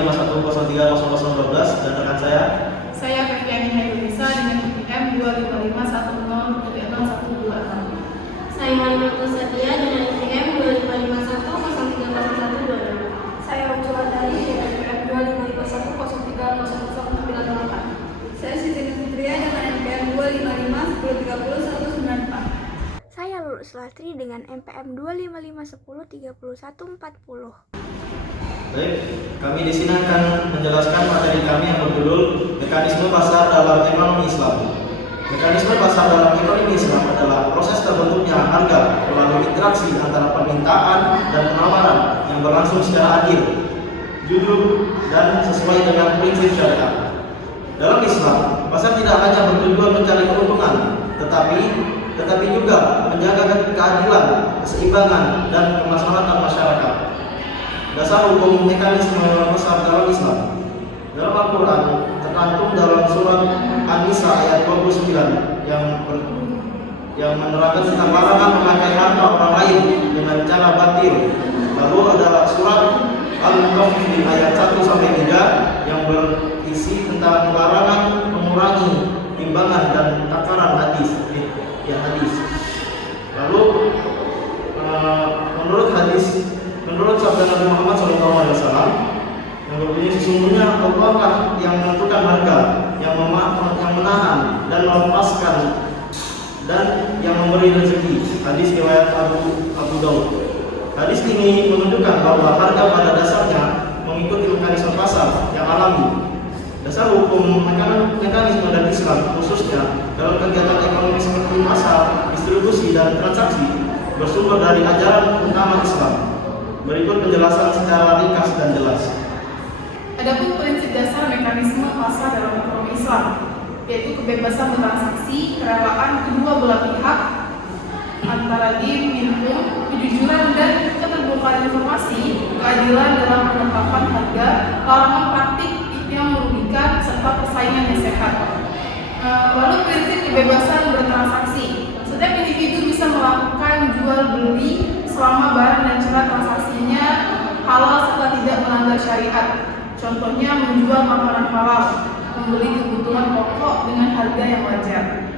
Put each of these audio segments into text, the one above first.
551030012 dan rekan saya. Saya Febriani Hairunisa dengan NPM 255101012. Saya Halimatul Sadia dengan NPM 2551030126. Saya Ucula Dari dengan NPM 2551030098. Saya Siti Nufitria dengan NPM 25510301194. Saya Lulus Latri dengan MPM 255103140. Baik, kami di sini akan menjelaskan materi kami yang berjudul Mekanisme Pasar dalam Ekonomi Islam. Mekanisme pasar dalam ekonomi Islam adalah proses terbentuknya harga melalui interaksi antara permintaan dan penawaran yang berlangsung secara adil, jujur, dan sesuai dengan prinsip syariat. Dalam Islam, pasar tidak hanya bertujuan mencari keuntungan, tetapi juga menjaga keadilan, keseimbangan, dan kemaslahatan masyarakat. Dasar hukum mekanisme pasar dalam Islam dalam Al-Quran tercantum dalam surat An-Nisa ayat 29 yang menerangkan tentang larangan memakai harta orang lain dengan cara batil. Lalu ada surat Al-Kahfi ayat 1-3 yang berisi tentang larangan mengurangi timbangan dan takaran hadis. Lalu menurut sabda Nabi Muhammad SAW yang berbunyi, sesungguhnya Allah yang menentukan harga, yang menahan dan melepaskan, dan yang memberi rezeki. Hadis riwayat Abu Daud. Hadis ini menunjukkan bahwa harga pada dasarnya mengikuti mekanisme pasar yang alami. Dasar hukum mekanisme dan Islam khususnya dalam kegiatan ekonomi seperti pasar, distribusi, dan transaksi bersumber dari ajaran utama Islam. Berikut penjelasan secara ringkas dan jelas. Adapun prinsip dasar mekanisme pasar dalam ekonomi Islam, yaitu kebebasan bertransaksi, kerelaan kedua belah pihak, antara himpun, kejujuran dan keterbukaan informasi, keadilan dalam penetapan harga, larangan praktik yang merugikan, serta persaingan yang sehat. Lalu prinsip kebebasan bertransaksi, setiap individu bisa melakukan jual beli selama barang dan cara transaksinya halal serta tidak melanggar syariat. Contohnya menjual makanan halal, membeli kebutuhan pokok dengan harga yang wajar.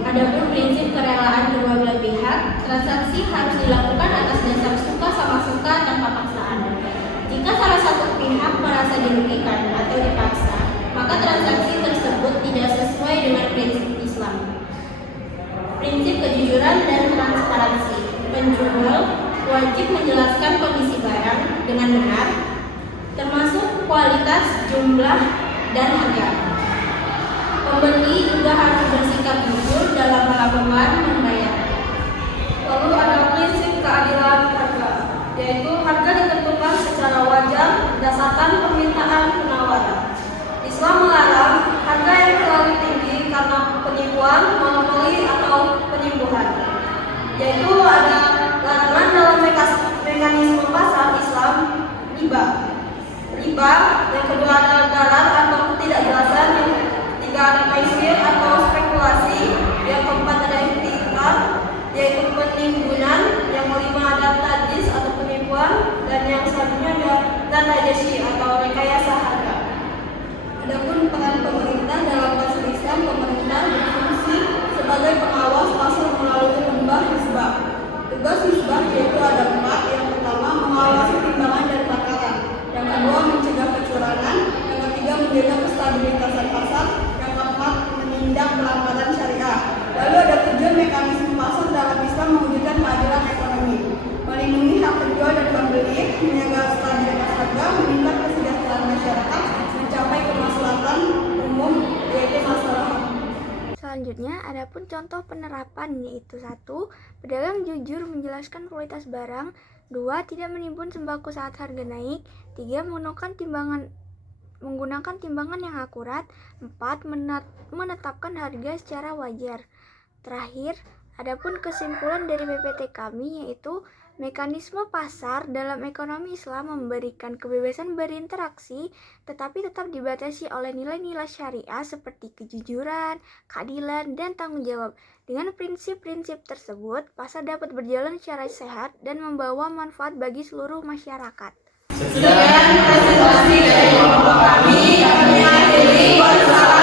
Adapun prinsip kerelaan kedua belah pihak, transaksi harus dilakukan atas dasar suka sama suka tanpa paksaan. Jika salah satu pihak merasa dirugikan atau dipaksa, maka transaksi tersebut tidak sesuai dengan prinsip Islam. Prinsip kejujuran dan transparansi. Penjual wajib menjelaskan kondisi barang dengan benar, termasuk kualitas, jumlah, dan harga. Pembeli juga harus bersikap jujur dalam melakukan pembayaran. Lalu ada prinsip keadilan harga, yaitu harga ditentukan secara wajar berdasarkan permintaan penawaran. Islam melarang harga yang terlalu tinggi karena penipuan, monopoli, atau penyimbuhan. Yaitu ada larangan dalam mekanisme pasar Islam riba. Yang kedua adalah darar atau ketidakjelasan, yang ketiga ada maisir atau spekulasi, yang keempat ada ihtikar yaitu penimbunan, yang kelima ada tadlis atau penipuan, dan yang selanjutnya ada tajasyi atau rekayasa harga. Adapun peran pemerintah dalam pasar Islam, pemerintah berfungsi sebagai pengawas pasar melalui lembaga Hizbah. Tugas Hizbah yaitu ada 4. Yang pertama, mengawasi timbangan dan takaran. Yang kedua, mencegah kecurangan. Yang ketiga, menjaga kestabilitasan pasar. Yang keempat, menindak pelanggaran syariah. Lalu ada tujuan mekanisme pasar dalam Islam mewujudkan keadilan ekonomi, melindungi hak penjual dan pembeli, menjaga stabilitas harga, meningkatkan kesejahteraan masyarakat, mencapai kemaslahatan umum yaitu masalah. Selanjutnya, adapun contoh penerapan yaitu 1. Pedagang jujur menjelaskan kualitas barang. 2. Tidak menimbun sembako saat harga naik. 3. Menggunakan timbangan yang akurat. 4. Menetapkan harga secara wajar. Terakhir, Adapun kesimpulan dari PPT kami yaitu mekanisme pasar dalam ekonomi Islam memberikan kebebasan berinteraksi tetapi tetap dibatasi oleh nilai-nilai syariah seperti kejujuran, keadilan, dan tanggung jawab. Dengan prinsip-prinsip tersebut, pasar dapat berjalan secara sehat dan membawa manfaat bagi seluruh masyarakat. Sekian presentasi dari kelompok kami akhiri. Wassalamualaikum.